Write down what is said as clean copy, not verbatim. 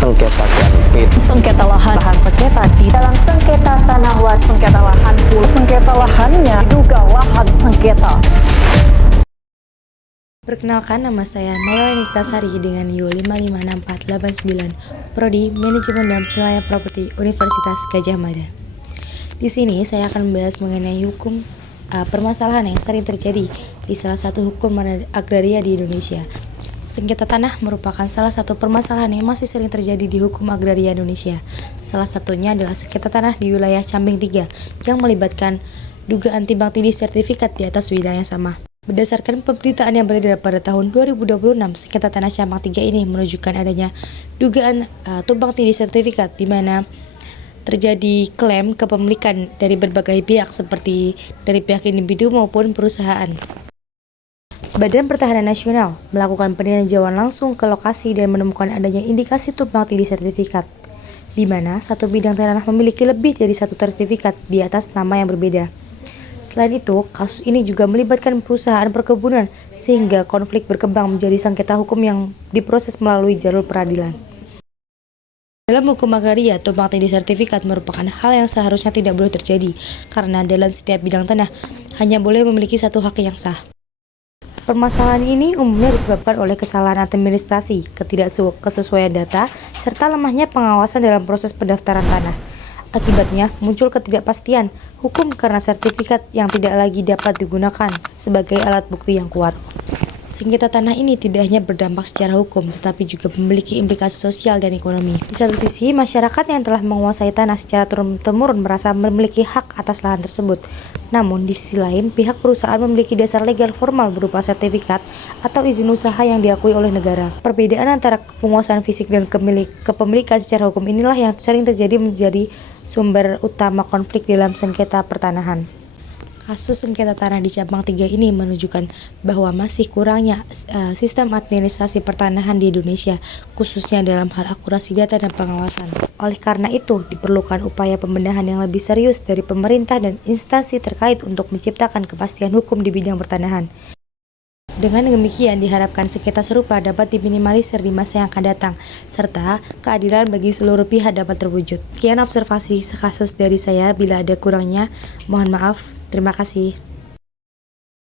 sengketa garpit, sengketa lahan sengketa di dalam sengketa tanah luas, sengketa lahan pul, sengketa lahannya diduga lahan sengketa. Perkenalkan, nama saya Mailani Sari dengan NIO 556489, Prodi Manajemen dan Penilaian Properti Universitas Gadjah Mada. Di sini saya akan membahas mengenai hukum permasalahan yang sering terjadi di salah satu hukum agraria di Indonesia. Sengketa tanah merupakan salah satu permasalahan yang masih sering terjadi di hukum agraria Indonesia. Salah satunya adalah sengketa tanah di wilayah Cambing 3 yang melibatkan dugaan timbang tindih sertifikat di atas bidang yang sama. Berdasarkan pemberitaan yang beredar pada tahun 2026, sengketa tanah Cambang 3 ini menunjukkan adanya dugaan tumbang tindih sertifikat di mana terjadi klaim kepemilikan dari berbagai pihak seperti dari pihak individu maupun perusahaan. Badan Pertahanan Nasional melakukan peninjauan langsung ke lokasi dan menemukan adanya indikasi tumbang tindih sertifikat, di mana satu bidang tanah memiliki lebih dari satu sertifikat di atas nama yang berbeda. Selain itu, kasus ini juga melibatkan perusahaan perkebunan sehingga konflik berkembang menjadi sengketa hukum yang diproses melalui jalur peradilan. Dalam hukum agraria, tumbang tindih sertifikat merupakan hal yang seharusnya tidak boleh terjadi karena dalam setiap bidang tanah hanya boleh memiliki satu hak yang sah. Permasalahan ini umumnya disebabkan oleh kesalahan administrasi, ketidaksesuaian data, serta lemahnya pengawasan dalam proses pendaftaran tanah. Akibatnya, muncul ketidakpastian hukum karena sertifikat yang tidak lagi dapat digunakan sebagai alat bukti yang kuat. Sengketa tanah ini tidak hanya berdampak secara hukum, tetapi juga memiliki implikasi sosial dan ekonomi. Di satu sisi, masyarakat yang telah menguasai tanah secara turun-temurun merasa memiliki hak atas lahan tersebut. Namun, di sisi lain, pihak perusahaan memiliki dasar legal formal berupa sertifikat atau izin usaha yang diakui oleh negara. Perbedaan antara penguasaan fisik dan kepemilikan secara hukum inilah yang sering terjadi menjadi sumber utama konflik dalam sengketa pertanahan. Kasus sengketa tanah di Cambang 3 ini menunjukkan bahwa masih kurangnya sistem administrasi pertanahan di Indonesia, khususnya dalam hal akurasi data dan pengawasan. Oleh karena itu, diperlukan upaya pembenahan yang lebih serius dari pemerintah dan instansi terkait untuk menciptakan kepastian hukum di bidang pertanahan. Dengan demikian, diharapkan sengketa serupa dapat diminimalisir di masa yang akan datang, serta keadilan bagi seluruh pihak dapat terwujud. Sekian observasi kasus dari saya, bila ada kurangnya, mohon maaf. Terima kasih.